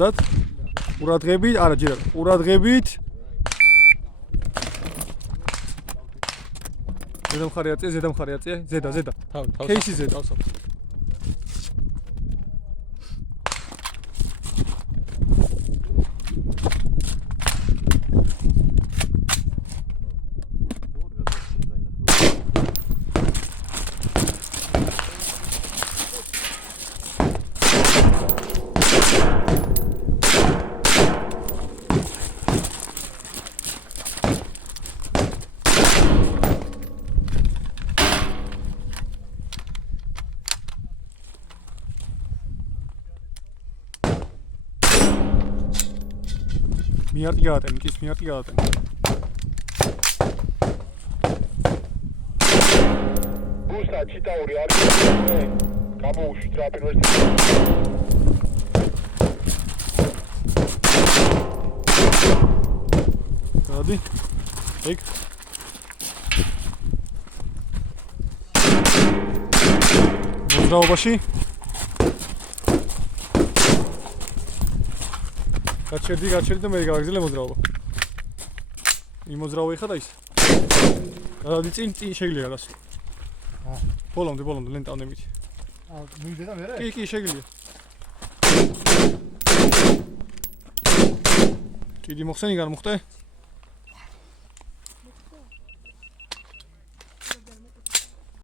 სად? ყურადღებით, არა ჯერ არა. ყურადღებით. ზედა მხარე აწია, ზედა მხარე აწია, ზედა. კეისი ზედა. მიარტი გაატენ, კის მიარტი გაატენ. გუსტა ჩიტაური არის. გამოუშვით რა პირველ გადი. ეგ. მოძრაობაში. გაჩერდი და მე გავაგზავნე მოძრაობა. იმოძრაობა იხა და ის. გადი წინ შეიძლება გასულ. ბოლომდე ლენტა ნემით. მივიდა მერე? კი, შეიძლება. კიდი მოხსენი, გარ მოხდე?